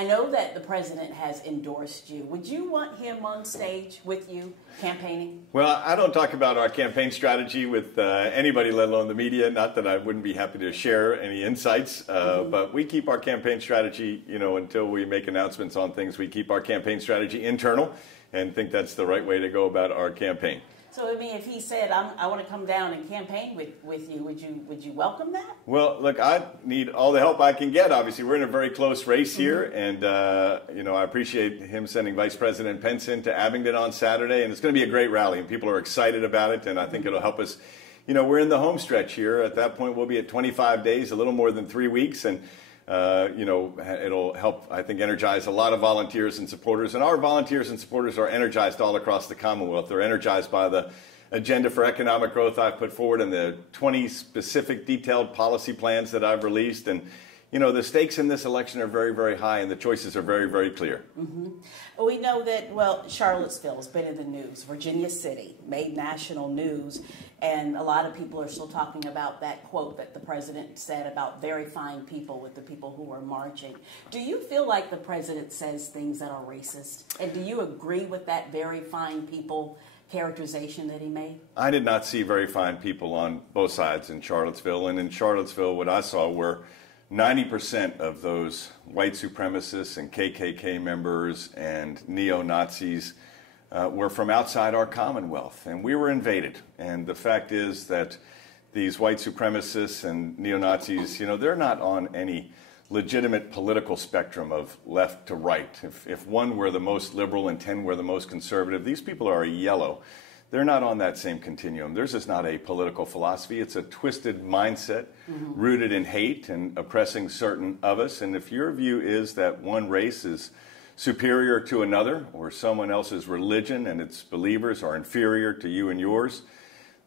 I know that the president has endorsed you. Would you want him on stage with you campaigning? Well, I don't talk about our campaign strategy with anybody, let alone the media. Not that I wouldn't be happy to share any insights, but we keep our campaign strategy, until we make announcements on things, we keep our campaign strategy internal and think that's the right way to go about our campaign. So, I mean, if he said, I want to come down and campaign with you, would you welcome that? Well, look, I need all the help I can get. Obviously, we're in a very close race here, and, I appreciate him sending Vice President Pence into Abingdon on Saturday, and it's going to be a great rally, and people are excited about it, and I think it'll help us. We're in the home stretch here. At that point, we'll be at 25 days, a little more than 3 weeks, and it'll help, I think, energize a lot of volunteers and supporters. And our volunteers and supporters are energized all across the Commonwealth. They're energized by the agenda for economic growth I've put forward and the 20 specific detailed policy plans that I've released. And, the stakes in this election are very, very high, and the choices are very, very clear. We know that, Charlottesville has been in the news. Virginia City made national news, and a lot of people are still talking about that quote that the president said about very fine people with the people who are marching. Do you feel like the president says things that are racist? And do you agree with that very fine people characterization that he made? I did not see very fine people on both sides in Charlottesville. And in Charlottesville, what I saw were 90% of those white supremacists and KKK members and neo-Nazis were from outside our Commonwealth, and we were invaded. And the fact is that these white supremacists and neo-Nazis, they're not on any legitimate political spectrum of left to right. If one were the most liberal and 10 were the most conservative, these people are yellow. They're not on that same continuum. Theirs is not a political philosophy. It's a twisted mindset rooted in hate and oppressing certain of us. And if your view is that one race is superior to another, or someone else's religion and its believers are inferior to you and yours,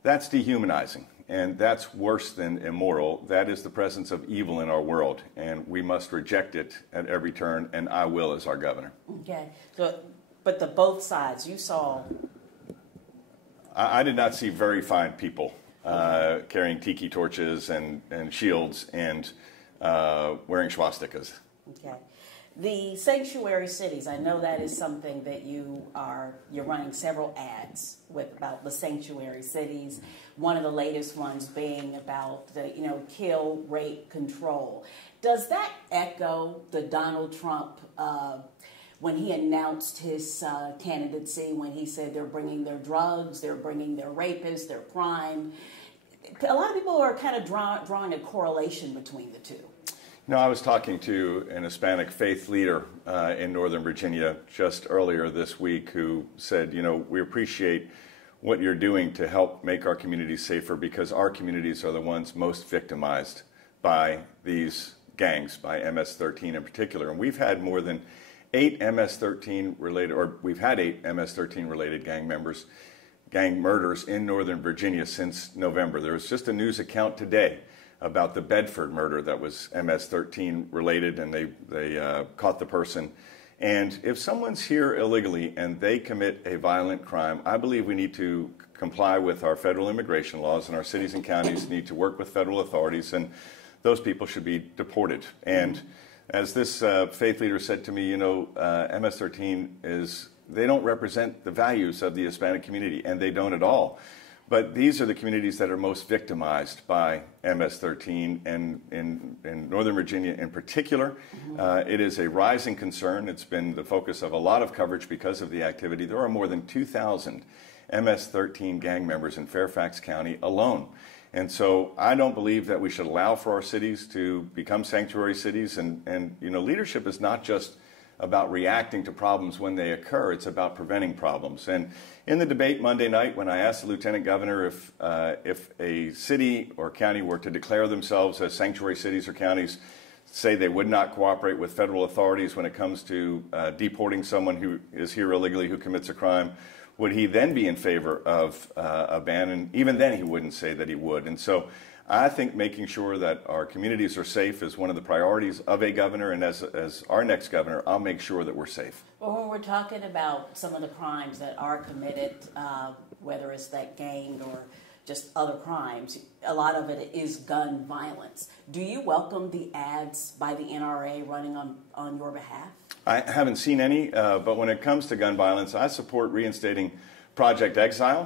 that's dehumanizing. And that's worse than immoral. That is the presence of evil in our world. And we must reject it at every turn, and I will as our governor. Okay. So, but the both sides, you saw... I did not see very fine people carrying tiki torches and shields and wearing swastikas. Okay. The sanctuary cities, I know that is something that you're running several ads about the sanctuary cities. One of the latest ones being about the, kill, rape, control. Does that echo the Donald Trump when he announced his candidacy, when he said they're bringing their drugs, they're bringing their rapists, their crime? A lot of people are kind of drawing a correlation between the two. No, I was talking to an Hispanic faith leader in Northern Virginia just earlier this week who said, we appreciate what you're doing to help make our communities safer because our communities are the ones most victimized by these gangs, by MS-13 in particular. And we've had more than 8 MS-13 related gang murders in Northern Virginia since November. There was just a news account today about the Bedford murder that was MS-13 related, and they caught the person. And if someone's here illegally and they commit a violent crime, I believe we need to comply with our federal immigration laws, and our cities and counties need to work with federal authorities, and those people should be deported. And as this faith leader said to me, MS-13 they don't represent the values of the Hispanic community, and they don't at all. But these are the communities that are most victimized by MS-13, and in Northern Virginia in particular. It is a rising concern. It's been the focus of a lot of coverage because of the activity. There are more than 2,000 MS-13 gang members in Fairfax County alone. And so I don't believe that we should allow for our cities to become sanctuary cities. And leadership is not just about reacting to problems when they occur. It's about preventing problems. And in the debate Monday night, when I asked the lieutenant governor if a city or county were to declare themselves as sanctuary cities or counties, say they would not cooperate with federal authorities when it comes to deporting someone who is here illegally who commits a crime, would he then be in favor of a ban? And even then he wouldn't say that he would. And so I think making sure that our communities are safe is one of the priorities of a governor, and as our next governor, I'll make sure that we're safe. Well, when we're talking about some of the crimes that are committed, whether it's that gang or just other crimes. A lot of it is gun violence. Do you welcome the ads by the NRA running on your behalf? I haven't seen any, but when it comes to gun violence, I support reinstating Project Exile,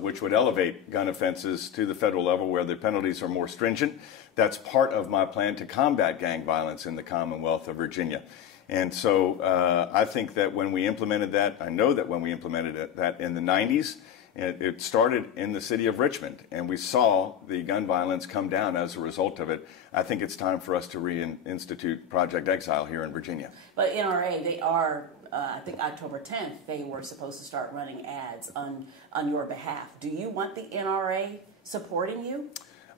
which would elevate gun offenses to the federal level where the penalties are more stringent. That's part of my plan to combat gang violence in the Commonwealth of Virginia. And so I think that when we implemented that, I know that when we implemented that in the 90s, it started in the city of Richmond, and we saw the gun violence come down as a result of it. I think it's time for us to reinstitute Project Exile here in Virginia. But NRA, they are, I think October 10th, they were supposed to start running ads on your behalf. Do you want the NRA supporting you?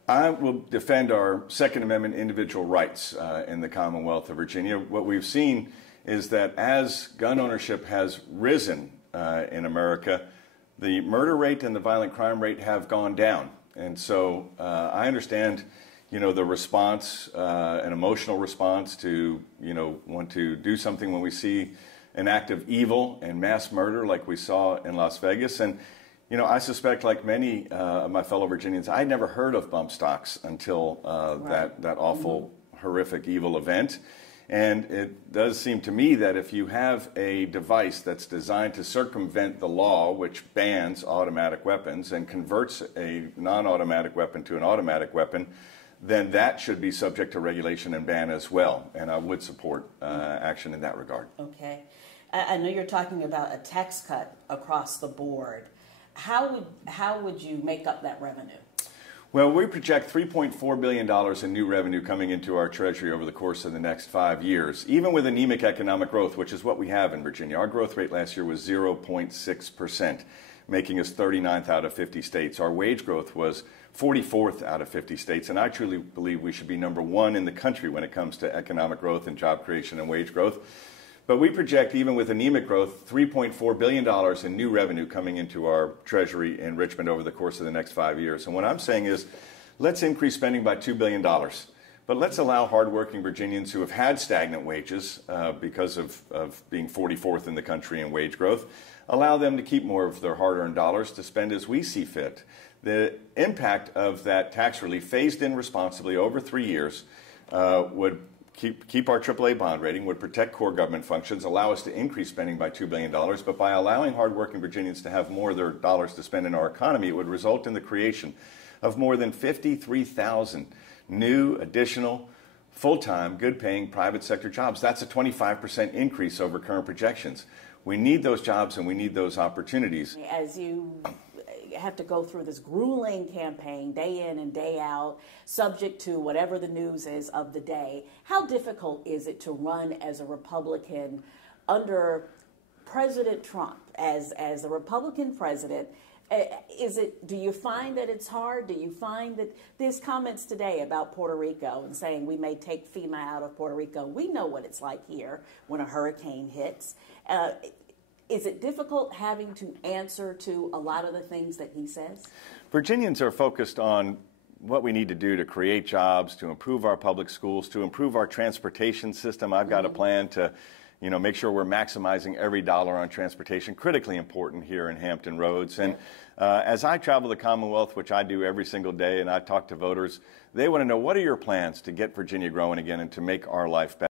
I will defend our Second Amendment individual rights in the Commonwealth of Virginia. What we've seen is that as gun ownership has risen in America, the murder rate and the violent crime rate have gone down. And so I understand, the response, an emotional response to, want to do something when we see an act of evil and mass murder like we saw in Las Vegas. And, I suspect, like many of my fellow Virginians, I'd never heard of bump stocks until that awful, horrific, evil event. And it does seem to me that if you have a device that's designed to circumvent the law, which bans automatic weapons and converts a non-automatic weapon to an automatic weapon, then that should be subject to regulation and ban as well. And I would support action in that regard. Okay. I know you're talking about a tax cut across the board. How would you make up that revenue? Well, we project $3.4 billion in new revenue coming into our Treasury over the course of the next 5 years, even with anemic economic growth, which is what we have in Virginia. Our growth rate last year was 0.6%, making us 39th out of 50 states. Our wage growth was 44th out of 50 states, and I truly believe we should be number one in the country when it comes to economic growth and job creation and wage growth. But we project, even with anemic growth, $3.4 billion in new revenue coming into our Treasury in Richmond over the course of the next 5 years. And what I'm saying is, let's increase spending by $2 billion. But let's allow hardworking Virginians who have had stagnant wages because of being 44th in the country in wage growth, allow them to keep more of their hard-earned dollars to spend as we see fit. The impact of that tax relief, phased in responsibly over 3 years, would keep our AAA bond rating, would protect core government functions, allow us to increase spending by $2 billion, but by allowing hardworking Virginians to have more of their dollars to spend in our economy, it would result in the creation of more than 53,000 new, additional, full-time, good-paying private sector jobs. That's a 25% increase over current projections. We need those jobs and we need those opportunities. As you have to go through this grueling campaign day in and day out, subject to whatever the news is of the day, how difficult is it to run as a Republican under President Trump as a Republican president? Do you find that it's hard? Do you find that there's comments today about Puerto Rico and saying we may take FEMA out of Puerto Rico? We know what it's like here when a hurricane hits. Is it difficult having to answer to a lot of the things that he says? Virginians are focused on what we need to do to create jobs, to improve our public schools, to improve our transportation system. I've got a plan to, make sure we're maximizing every dollar on transportation, critically important here in Hampton Roads. And as I travel the Commonwealth, which I do every single day, and I talk to voters, they want to know, what are your plans to get Virginia growing again and to make our life better?